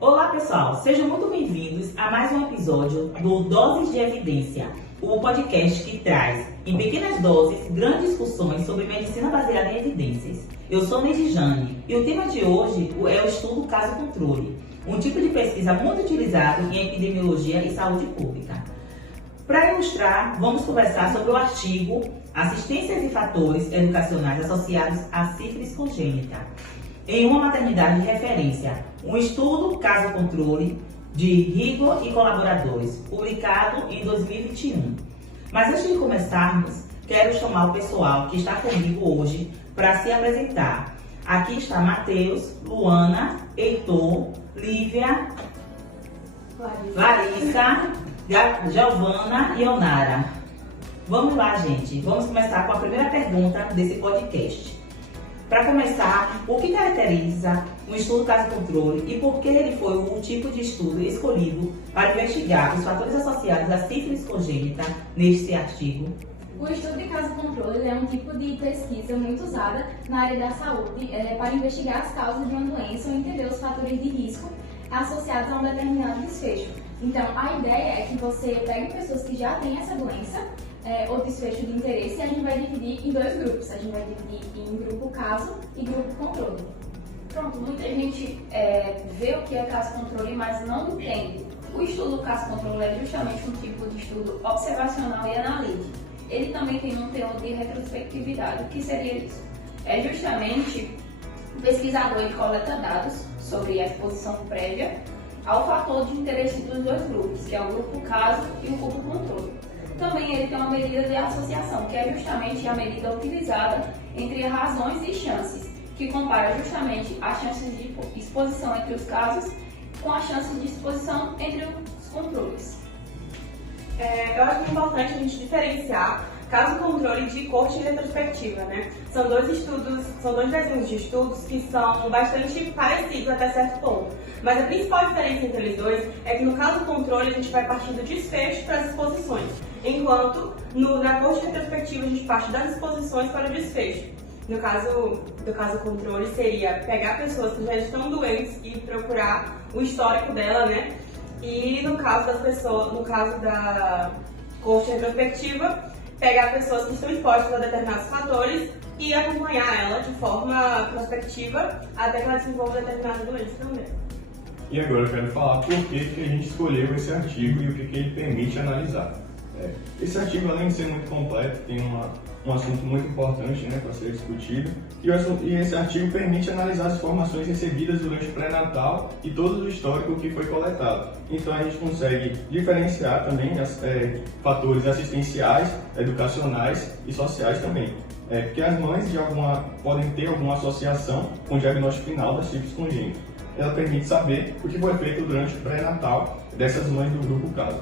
Olá pessoal, sejam muito bem-vindos a mais um episódio do Doses de Evidência, o podcast que traz, em pequenas doses, grandes discussões sobre medicina baseada em evidências. Eu sou Neide Jane e o tema de hoje é o estudo caso-controle, um tipo de pesquisa muito utilizado em epidemiologia e saúde pública. Para ilustrar, vamos conversar sobre o artigo Assistências e Fatores Educacionais Associados à Sífilis Congênita, em uma maternidade de referência, um estudo caso-controle de Rigo e colaboradores, publicado em 2021. Mas antes de começarmos, quero chamar o pessoal que está comigo hoje para se apresentar. Aqui está Matheus, Luana, Heitor, Lívia, Larissa, Giovana e Onara. Vamos lá, gente. Vamos começar com a primeira pergunta desse podcast. Para começar, o que caracteriza um estudo caso-controle e por que ele foi o tipo de estudo escolhido para investigar os fatores associados à sífilis congênita neste artigo? O estudo de caso-controle é um tipo de pesquisa muito usada na área da saúde para investigar as causas de uma doença ou entender os fatores de risco associados a um determinado desfecho. Então, a ideia é que você pegue pessoas que já têm essa doença ou desfecho de interesse e a gente vai dividir em dois grupos. A gente vai dividir em grupo caso e grupo controle. Pronto, muita gente vê o que é caso-controle, mas não entende. O estudo caso-controle é justamente um tipo de estudo observacional e analítico. Ele também tem um teor de retrospectividade. O que seria isso? É justamente o pesquisador ele coleta dados sobre a exposição prévia ao fator de interesse dos dois grupos, que é o grupo caso e o grupo controle. Também ele tem uma medida de associação, que é justamente a medida utilizada entre razões e chances, que compara justamente as chances de exposição entre os casos com as chances de exposição entre os controles. Eu acho que é importante a gente diferenciar caso-controle de corte retrospectiva, né? São dois desenhos de estudos que são bastante parecidos até certo ponto. Mas a principal diferença entre eles dois é que no caso-controle a gente vai partir do desfecho para as exposições, enquanto na corte retrospectiva a gente parte das exposições para o desfecho. No caso do caso-controle seria pegar pessoas que já estão doentes e procurar o histórico dela, né? E no caso da corte retrospectiva, pegar pessoas que estão expostas a determinados fatores e acompanhar ela de forma prospectiva até que ela desenvolva determinada doença também. E agora eu quero falar por que a gente escolheu esse artigo e o que ele permite analisar. Esse artigo, além de ser muito completo, tem um assunto muito importante, né, para ser discutido, e esse artigo permite analisar as informações recebidas durante o pré-natal e todo o histórico que foi coletado. Então a gente consegue diferenciar também fatores assistenciais, educacionais e sociais também. Porque as mães podem ter alguma associação com o diagnóstico final da sífilis congênita. Ela permite saber o que foi feito durante o pré-natal dessas mães do grupo caso.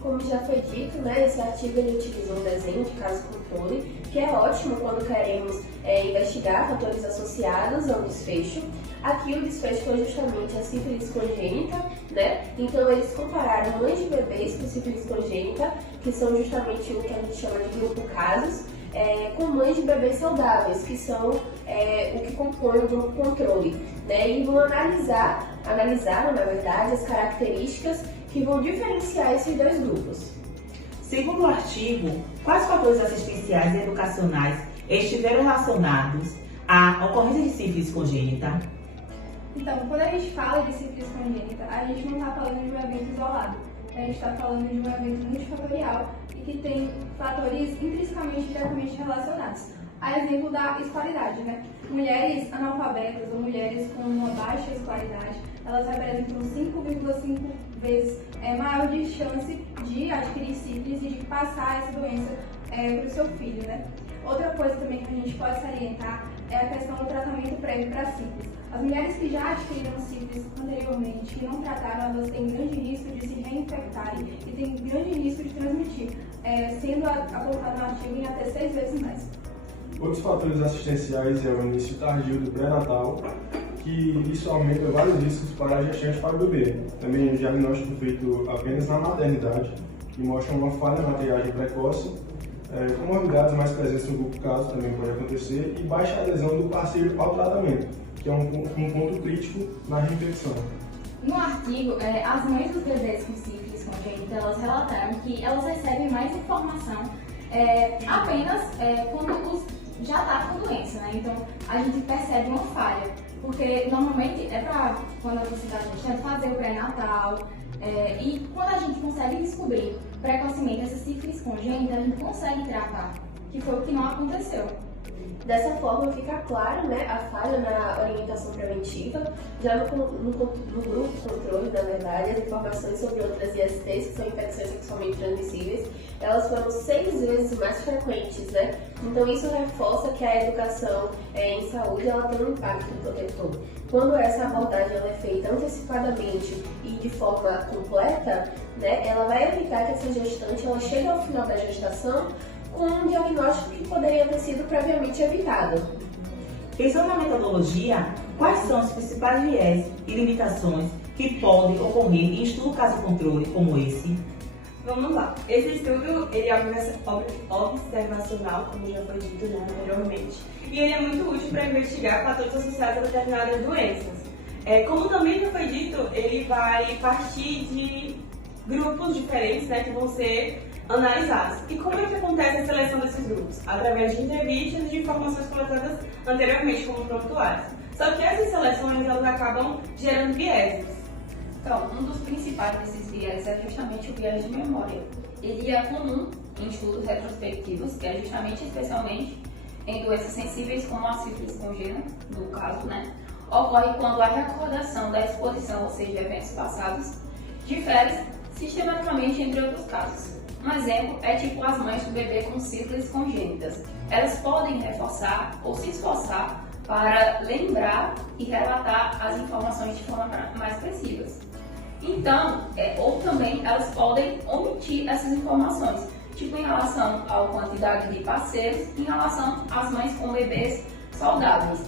Como já foi dito, né, esse artigo ele utiliza um desenho de caso-controle, que é ótimo quando queremos investigar fatores associados ao desfecho. Aqui o desfecho foi justamente a sífilis congênita, né? Então eles compararam mães de bebês com sífilis congênita, que são justamente o que a gente chama de grupo casos, com mães de bebês saudáveis, que são o que compõe o grupo controle, né? E vão analisaram, na verdade, as características que vão diferenciar esses dois grupos. Segundo o artigo, quais fatores assistenciais e educacionais estiveram relacionados à ocorrência de sífilis congênita? Então, quando a gente fala de sífilis congênita, a gente não está falando de um evento isolado. A gente está falando de um evento multifatorial e que tem fatores intrinsecamente diretamente relacionados. A exemplo da escolaridade, né? Mulheres analfabetas ou mulheres com uma baixa escolaridade, elas representam 5,5 vezes maior de chance de adquirir sífilis e de passar essa doença para o seu filho, né? Outra coisa também que a gente pode salientar é a questão do tratamento prévio para sífilis. As mulheres que já adquiriram sífilis anteriormente, que não trataram, elas têm grande risco de se reinfectarem e têm grande risco de transmitir, sendo apontado no artigo em até 6 vezes mais. Outros fatores assistenciais é o início tardio do pré-natal, que isso aumenta vários riscos para a gestante e para o bebê. Também o diagnóstico feito apenas na maternidade, que mostra uma falha na triagem precoce, comorbidades mais presentes no grupo caso também pode acontecer, e baixa adesão do parceiro ao tratamento, que é um ponto crítico na reinfecção. No artigo, as mães dos bebês com sífilis congênita, elas relataram que elas recebem mais informação apenas quando já está com doença, né? Então, a gente percebe uma falha, porque normalmente quando você está gestando, fazer o pré-natal, e quando a gente consegue descobrir precocemente essa sífilis congênita, a gente consegue tratar, que foi o que não aconteceu. Dessa forma fica claro, né, a falha na orientação preventiva. Já no grupo controle, na verdade, as informações sobre outras ISTs, que são infecções sexualmente transmissíveis, elas foram 6 vezes mais frequentes, né? Então isso reforça que a educação em saúde ela tem um impacto protetor. Quando essa abordagem ela é feita antecipadamente e de forma completa, né, ela vai evitar que essa gestante ela chegue ao final da gestação com um diagnóstico que poderia ter sido previamente evitado. Pensando na metodologia, quais são os principais viés e limitações que podem ocorrer em estudo caso-controle como esse? Vamos lá. Esse estudo ele é observacional, como já foi dito anteriormente, e ele é muito útil para investigar fatores associados a determinadas doenças. Como também já foi dito, ele vai partir de grupos diferentes, né, que vão ser analisados. E como é que acontece a seleção desses grupos? Através de entrevistas e de informações coletadas anteriormente como prontuários. Só que essas seleções elas acabam gerando vieses. Então, um dos principais desses viés é justamente o viés de memória. Ele é comum em estudos retrospectivos, que é justamente, especialmente, em doenças sensíveis como a sífilis congênita, no caso, né? Ocorre quando a recordação da exposição, ou seja, eventos passados, difere sistematicamente entre outros casos. Um exemplo é tipo as mães do bebê com sífilis congênitas. Elas podem reforçar ou se esforçar para lembrar e relatar as informações de forma mais precisas. Então, ou também elas podem omitir essas informações, tipo em relação à quantidade de parceiros, em relação às mães com bebês saudáveis.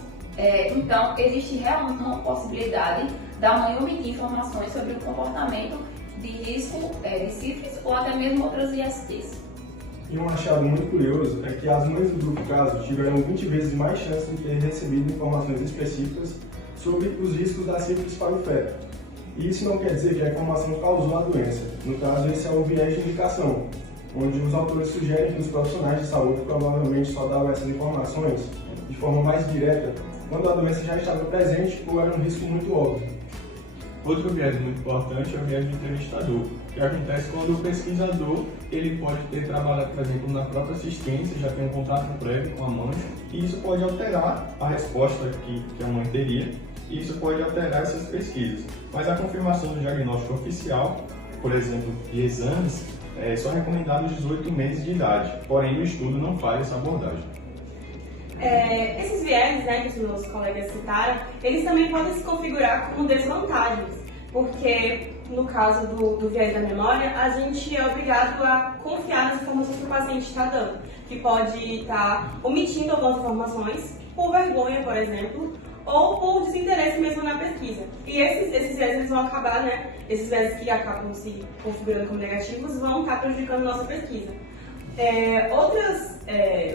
Então, existe realmente uma possibilidade da mãe omitir informações sobre o comportamento de risco de sífilis ou até mesmo outras ISTs. E um achado muito curioso é que as mães do grupo caso tiveram 20 vezes mais chance de ter recebido informações específicas sobre os riscos da sífilis para o feto. E isso não quer dizer que a informação causou a doença. No caso, esse é o viés de indicação, onde os autores sugerem que os profissionais de saúde provavelmente só davam essas informações de forma mais direta quando a doença já estava presente ou era um risco muito óbvio. Outro viés muito importante é o viés do entrevistador, que acontece quando o pesquisador ele pode ter trabalhado, por exemplo, na própria assistência, já tem um contato prévio com a mãe, e isso pode alterar a resposta que a mãe teria, e isso pode alterar essas pesquisas. Mas a confirmação do diagnóstico oficial, por exemplo, de exames, é só recomendado aos 18 meses de idade, porém o estudo não faz essa abordagem. Esses viéses, né, que os meus colegas citaram, eles também podem se configurar como desvantagens, porque no caso do viés da memória, a gente é obrigado a confiar nas informações que o paciente está dando, que pode estar omitindo algumas informações por vergonha, por exemplo, ou por desinteresse mesmo na pesquisa. E esses viés eles vão acabar, né, esses viés que acabam se configurando como negativos vão estar prejudicando a nossa pesquisa. Outras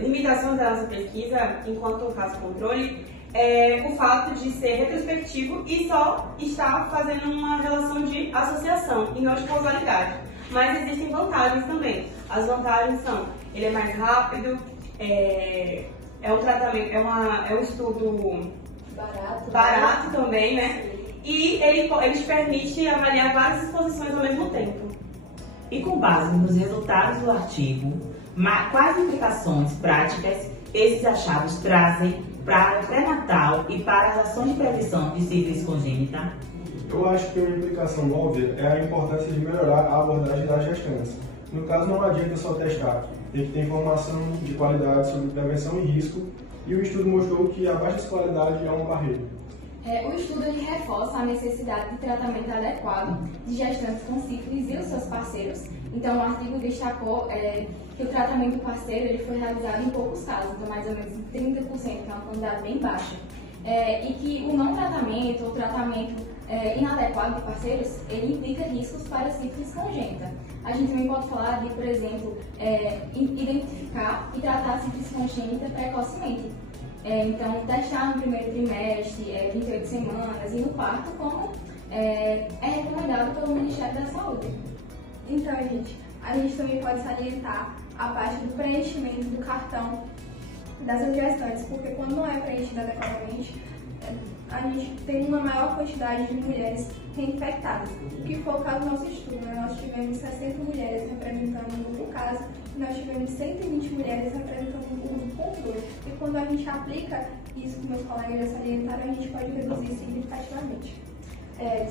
limitações da nossa pesquisa, enquanto um caso controle, é o fato de ser retrospectivo e só estar fazendo uma relação de associação e não de causalidade. Mas existem vantagens também. As vantagens são, ele é mais rápido, é um tratamento, é um estudo barato também, né? E ele te permite avaliar várias exposições ao mesmo tempo. E com base nos resultados do artigo, quais implicações práticas esses achados trazem para o pré-natal e para as ações de prevenção de sífilis congênita? Eu acho que uma implicação óbvia é a importância de melhorar a abordagem das gestantes. No caso, não adianta só testar, tem que ter informação de qualidade sobre prevenção e risco, e o estudo mostrou que a baixa escolaridade é uma barreira. O estudo ele reforça a necessidade de tratamento adequado de gestantes com sífilis e os seus parceiros. Então, o artigo destacou que o tratamento do parceiro ele foi realizado em poucos casos, então mais ou menos em 30%, que é uma quantidade bem baixa. E que o não tratamento ou tratamento inadequado de parceiros, ele implica riscos para sífilis congênita. A gente também pode falar de, por exemplo, identificar e tratar a sífilis congênita precocemente. Então, testar no primeiro trimestre, 28 semanas, e no quarto, como é recomendado pelo Ministério da Saúde. Então, gente, a gente também pode salientar a parte do preenchimento do cartão dessas gestantes, porque quando não é preenchido adequadamente, a gente tem uma maior quantidade de mulheres reinfectadas, o que foi o caso do nosso estudo, né? Nós tivemos 60 mulheres representando o grupo caso e nós tivemos 120 mulheres representando o grupo controle. E quando a gente aplica isso que meus colegas já salientaram, a gente pode reduzir significativamente.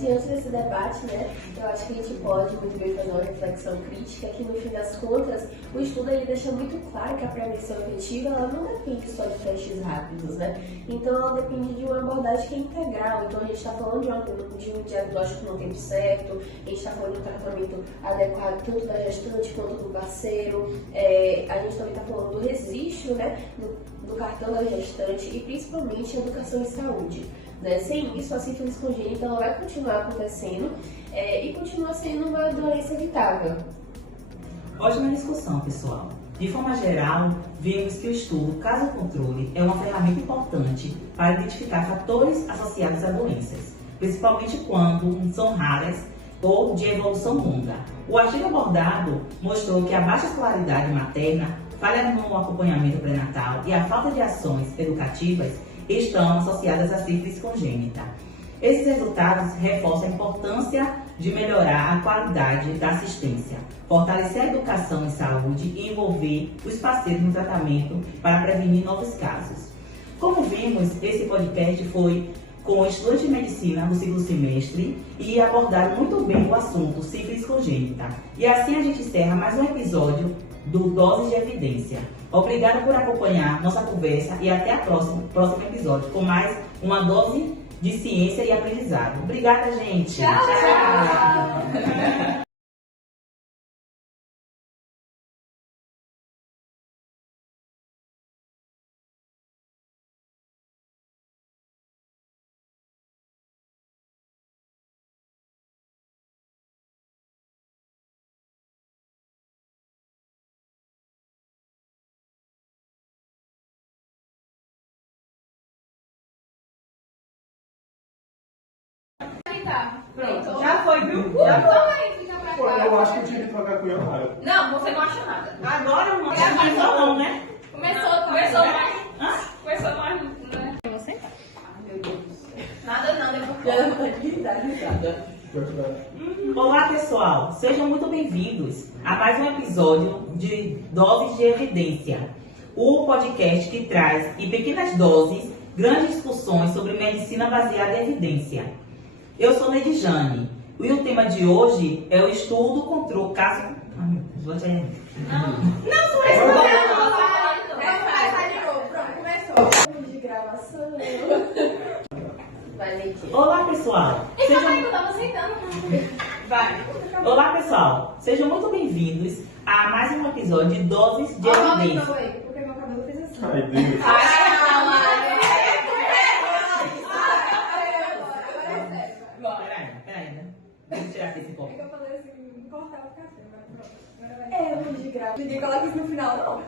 Diante desse debate, né, eu acho que a gente pode muito bem fazer uma reflexão crítica que, no fim das contas, o estudo ele deixa muito claro que a prevenção efetiva ela não depende só de testes rápidos, né? Então, ela depende de uma abordagem que é integral. Então, a gente está falando de um diagnóstico no tempo certo, a gente está falando de um tratamento adequado tanto da gestante quanto do parceiro, a gente também está falando do registro, né, do cartão da gestante e, principalmente, educação em saúde. Né? Sem isso, a sífilis congênita ela vai continuar acontecendo e continua sendo uma doença evitável. Hoje na discussão, pessoal, de forma geral, vimos que o estudo caso-controle é uma ferramenta importante para identificar fatores associados a doenças, principalmente quando são raras ou de evolução longa. O artigo abordado mostrou que a baixa escolaridade materna, falha no acompanhamento pré-natal e a falta de ações educativas estão associadas à sífilis congênita. Esses resultados reforçam a importância de melhorar a qualidade da assistência, fortalecer a educação em saúde e envolver os parceiros no tratamento para prevenir novos casos. Como vimos, esse podcast foi com estudantes de medicina no segundo semestre e abordaram muito bem o assunto sífilis congênita. E assim a gente encerra mais um episódio do Doses de Evidência. Obrigada por acompanhar nossa conversa e até o próximo episódio com mais uma dose de ciência e aprendizado. Obrigada, gente! Tchau! Pronto, já foi, viu? Já Já foi. Pô, eu acho que eu tinha que trocar com o Yamara. Não, você não acha nada. Agora não não, né? Começou mais. Começou mais, né? Você? Meu Deus do céu. Nada não, depois. Olá, pessoal! Sejam muito bem-vindos a mais um episódio de Doses de Evidência, o podcast que traz, em pequenas doses, grandes discussões sobre medicina baseada em evidência. Eu sou Nedjane e o tema de hoje é o estudo contra o caso... Ai, meu Deus, vou até... Não, Vamos começar de novo. Pronto, começou. De gravação. Vai, Letícia. Olá, pessoal! Eu tava aceitando. Vai. Olá, pessoal! Sejam muito bem-vindos a mais um episódio de Doses de Evidência. Porque meu cabelo fez assim. Ai, Deus. Peraí, né? Deixa eu tirar aqui esse pouco. É que eu falei assim, cortar o café, mas pronto. Vamos de gravação. Ninguém coloca isso no final, não.